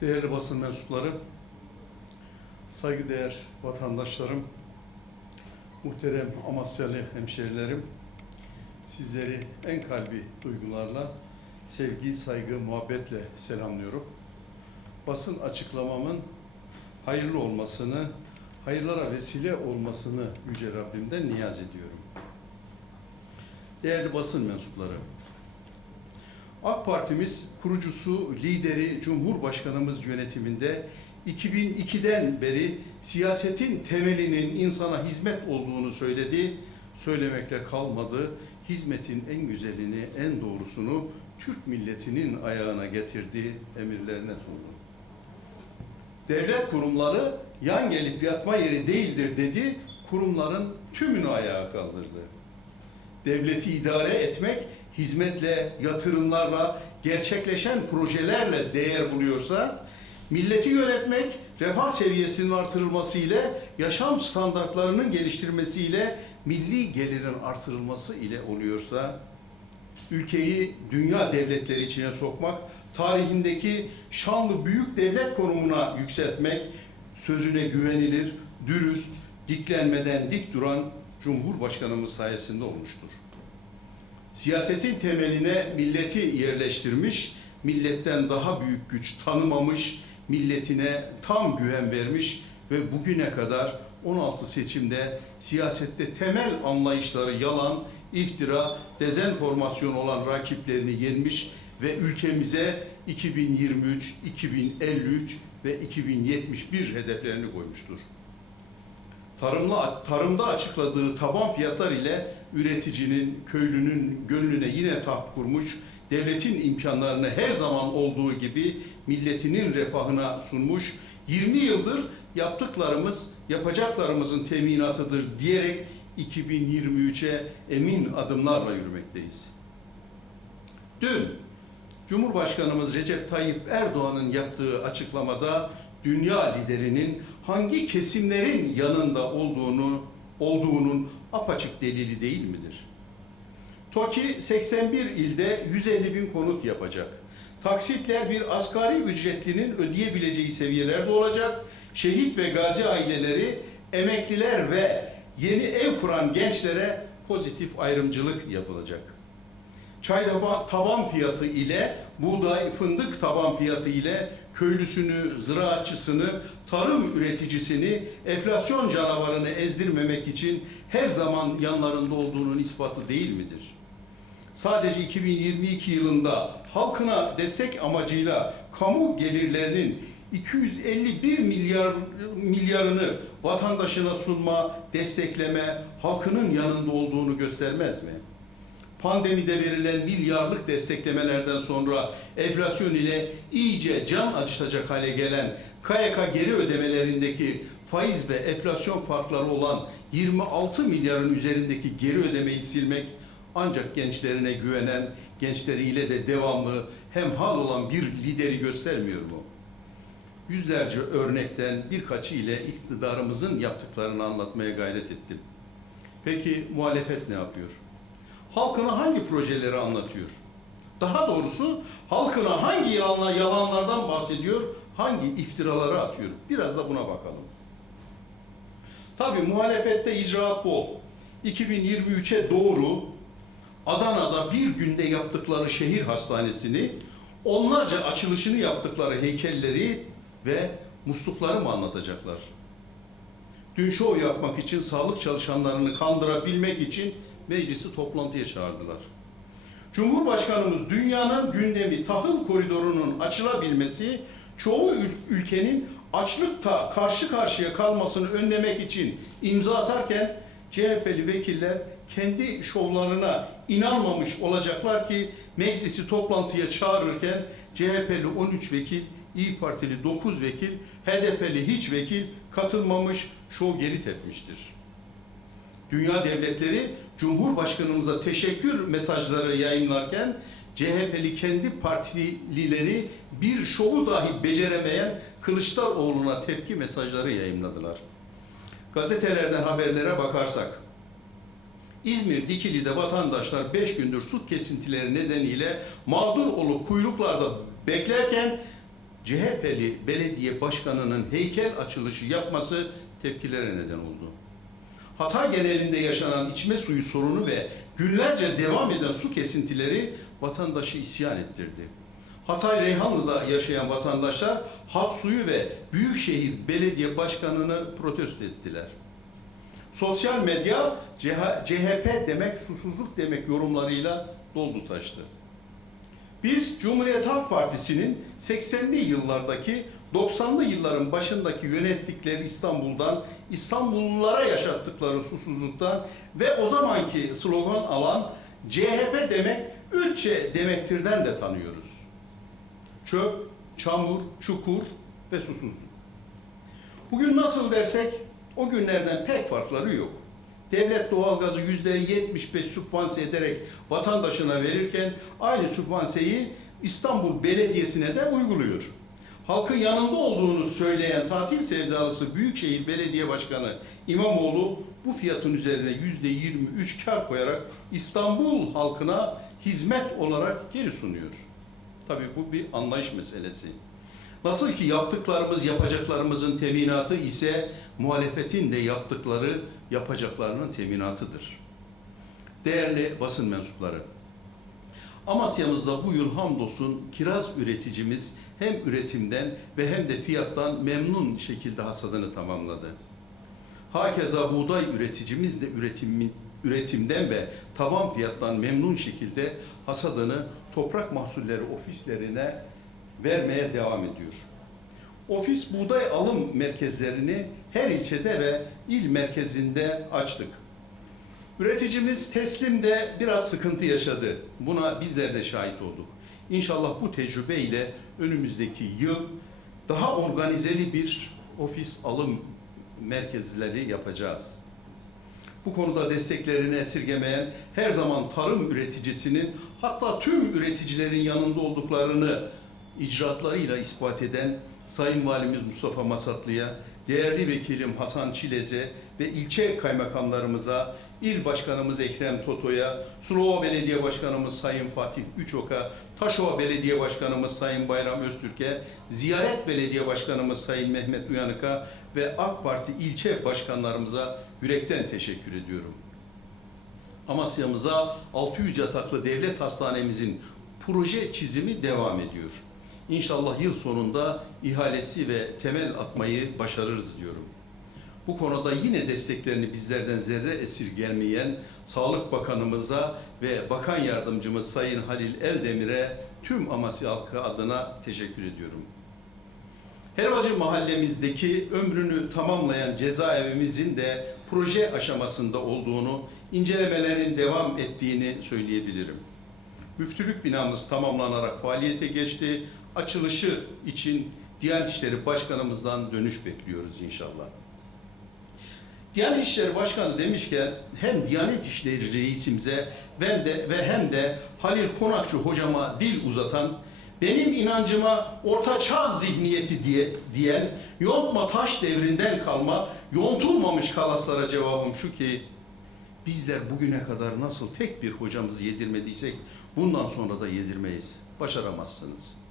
Değerli basın mensupları, saygıdeğer vatandaşlarım, muhterem Amasyalı hemşerilerim, sizleri en kalbi duygularla, sevgi, saygı, muhabbetle selamlıyorum. Basın açıklamamın hayırlı olmasını, hayırlara vesile olmasını Yüce Rabbimden niyaz ediyorum. Değerli basın mensupları, AK Partimiz kurucusu, lideri Cumhurbaşkanımız yönetiminde 2002'den beri siyasetin temelinin insana hizmet olduğunu söyledi. Söylemekle kalmadı. Hizmetin en güzelini, en doğrusunu Türk milletinin ayağına getirdi, emirlerine sundu. Devlet kurumları yan gelip yatma yeri değildir dedi, kurumların tümünü ayağa kaldırdı devleti idare etmek hizmetle, yatırımlarla, gerçekleşen projelerle değer buluyorsa, milleti yönetmek refah seviyesinin artırılması ile, yaşam standartlarının geliştirmesiyle, milli gelirin artırılması ile oluyorsa, ülkeyi dünya devletleri içine sokmak, tarihindeki şanlı büyük devlet konumuna yükseltmek, sözüne güvenilir, dürüst, diklenmeden dik duran Cumhurbaşkanımız sayesinde olmuştur. Siyasetin temeline milleti yerleştirmiş, milletten daha büyük güç tanımamış, milletine tam güven vermiş ve bugüne kadar 16 seçimde siyasette temel anlayışları yalan, iftira, dezenformasyon olan rakiplerini yenmiş ve ülkemize 2023, 2053 ve 2071 hedeflerini koymuştur tarımla tarımda açıkladığı taban fiyatlar ile üreticinin, köylünün gönlüne yine taht kurmuş, devletin imkanlarını her zaman olduğu gibi milletinin refahına sunmuş, 20 yıldır yaptıklarımız yapacaklarımızın teminatıdır diyerek 2023'e emin adımlarla yürümekteyiz. Dün Cumhurbaşkanımız Recep Tayyip Erdoğan'ın yaptığı açıklamada dünya liderinin hangi kesimlerin yanında olduğunu olduğunun apaçık delili değil midir? TOKİ 81 ilde 150 bin konut yapacak. Taksitler bir asgari ücretlinin ödeyebileceği seviyelerde olacak. Şehit ve gazi aileleri, emekliler ve yeni ev kuran gençlere pozitif ayrımcılık yapılacak. Çay taba- taban fiyatı ile buğday, fındık taban fiyatı ile köylüsünü, ziraatçısını, tarım üreticisini, enflasyon canavarını ezdirmemek için her zaman yanlarında olduğunun ispatı değil midir? Sadece 2022 yılında halkına destek amacıyla kamu gelirlerinin 251 milyar milyarını vatandaşına sunma, destekleme, halkının yanında olduğunu göstermez mi? Pandemide verilen milyarlık desteklemelerden sonra enflasyon ile iyice can acıtacak hale gelen KYK geri ödemelerindeki faiz ve enflasyon farkları olan 26 milyarın üzerindeki geri ödemeyi silmek ancak gençlerine güvenen, gençleriyle de devamlı hemhal olan bir lideri göstermiyor mu? Yüzlerce örnekten birkaçı ile iktidarımızın yaptıklarını anlatmaya gayret ettim. Peki muhalefet ne yapıyor? Halkına hangi projeleri anlatıyor? Daha doğrusu halkına hangi yalanlar, yalanlardan bahsediyor, hangi iftiraları atıyor? Biraz da buna bakalım. Tabi muhalefette icraat bol. 2023'e doğru Adana'da bir günde yaptıkları şehir hastanesini, onlarca açılışını yaptıkları heykelleri ve muslukları mı anlatacaklar? Dün şov yapmak için, sağlık çalışanlarını kandırabilmek için meclisi toplantıya çağırdılar. Cumhurbaşkanımız dünyanın gündemi tahıl koridorunun açılabilmesi, çoğu ül- ülkenin açlıkta karşı karşıya kalmasını önlemek için imza atarken CHP'li vekiller kendi şovlarına inanmamış olacaklar ki meclisi toplantıya çağırırken CHP'li 13 vekil, İyi Partili 9 vekil, HDP'li hiç vekil katılmamış, şov geri tepmiştir. Dünya devletleri Cumhurbaşkanımıza teşekkür mesajları yayınlarken CHP'li kendi partilileri bir şovu dahi beceremeyen Kılıçdaroğlu'na tepki mesajları yayınladılar. Gazetelerden haberlere bakarsak İzmir Dikili'de vatandaşlar 5 gündür su kesintileri nedeniyle mağdur olup kuyruklarda beklerken CHP'li belediye başkanının heykel açılışı yapması tepkilere neden oldu. Hatay genelinde yaşanan içme suyu sorunu ve günlerce devam eden su kesintileri vatandaşı isyan ettirdi. Hatay Reyhanlı'da yaşayan vatandaşlar hat suyu ve Büyükşehir Belediye Başkanı'nı protesto ettiler. Sosyal medya CH CHP demek susuzluk demek yorumlarıyla doldu taştı. Biz Cumhuriyet Halk Partisi'nin 80'li yıllardaki 90'lı yılların başındaki yönettikleri İstanbul'dan, İstanbullulara yaşattıkları susuzluktan ve o zamanki slogan alan CHP demek üççe demektirden de tanıyoruz. Çöp, çamur, çukur ve susuzluk. Bugün nasıl dersek o günlerden pek farkları yok. Devlet doğalgazı yüzde 75 sübvanse ederek vatandaşına verirken aynı sübvanseyi İstanbul Belediyesi'ne de uyguluyor. Halkın yanında olduğunu söyleyen tatil sevdalısı Büyükşehir Belediye Başkanı İmamoğlu bu fiyatın üzerine yüzde 23 kar koyarak İstanbul halkına hizmet olarak geri sunuyor. Tabii bu bir anlayış meselesi. Nasıl ki yaptıklarımız yapacaklarımızın teminatı ise muhalefetin de yaptıkları yapacaklarının teminatıdır. Değerli basın mensupları, Amasya'mızda bu yıl hamdolsun kiraz üreticimiz hem üretimden ve hem de fiyattan memnun şekilde hasadını tamamladı. Hakeza buğday üreticimiz de üretimin, üretimden ve taban fiyattan memnun şekilde hasadını toprak mahsulleri ofislerine vermeye devam ediyor. Ofis buğday alım merkezlerini her ilçede ve il merkezinde açtık. Üreticimiz teslimde biraz sıkıntı yaşadı. Buna bizler de şahit olduk. İnşallah bu tecrübeyle önümüzdeki yıl daha organizeli bir ofis alım merkezleri yapacağız. Bu konuda desteklerini esirgemeyen her zaman tarım üreticisinin hatta tüm üreticilerin yanında olduklarını icraatlarıyla ispat eden Sayın Valimiz Mustafa Masatlı'ya, değerli vekilim Hasan Çilez'e ve ilçe kaymakamlarımıza, il başkanımız Ekrem Toto'ya, Sulova Belediye Başkanımız Sayın Fatih Üçok'a, Taşova Belediye Başkanımız Sayın Bayram Öztürk'e, Ziyaret Belediye Başkanımız Sayın Mehmet Uyanık'a ve AK Parti ilçe başkanlarımıza yürekten teşekkür ediyorum. Amasya'mıza 600 yataklı devlet hastanemizin proje çizimi devam ediyor. İnşallah yıl sonunda ihalesi ve temel atmayı başarırız diyorum. Bu konuda yine desteklerini bizlerden zerre esirgelmeyen Sağlık Bakanımıza ve Bakan Yardımcımız Sayın Halil Eldemir'e tüm Amasya halkı adına teşekkür ediyorum. Helvacı mahallemizdeki ömrünü tamamlayan cezaevimizin de proje aşamasında olduğunu, incelemelerin devam ettiğini söyleyebilirim. Müftülük binamız tamamlanarak faaliyete geçti. Açılışı için Diyanet İşleri Başkanımızdan dönüş bekliyoruz inşallah. Diyanet İşleri Başkanı demişken hem Diyanet İşleri Reisimize hem de ve hem de Halil Konakçı hocama dil uzatan benim inancıma orta çağ zihniyeti diye, diyen yontma taş devrinden kalma yontulmamış kalaslara cevabım şu ki bizler bugüne kadar nasıl tek bir hocamızı yedirmediysek bundan sonra da yedirmeyiz. Başaramazsınız.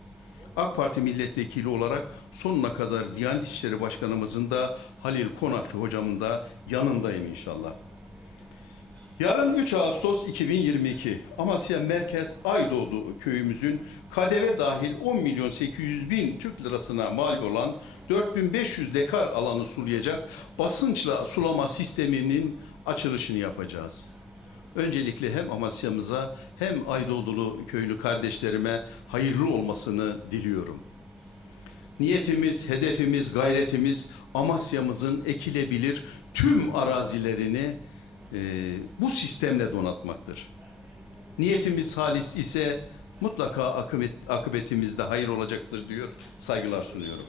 AK Parti milletvekili olarak sonuna kadar Diyanet İşleri Başkanımızın da Halil Konakçı hocamın da yanındayım inşallah. Yarın 3 Ağustos 2022 Amasya Merkez Aydoğdu köyümüzün KDV dahil 10 milyon 800 bin Türk lirasına mal olan 4500 dekar alanı sulayacak basınçla sulama sisteminin açılışını yapacağız. Öncelikle hem Amasya'mıza hem Aydoğdulu köylü kardeşlerime hayırlı olmasını diliyorum. Niyetimiz, hedefimiz, gayretimiz Amasya'mızın ekilebilir tüm arazilerini e, bu sistemle donatmaktır. Niyetimiz halis ise mutlaka akıbet, akıbetimizde hayır olacaktır diyor. Saygılar sunuyorum.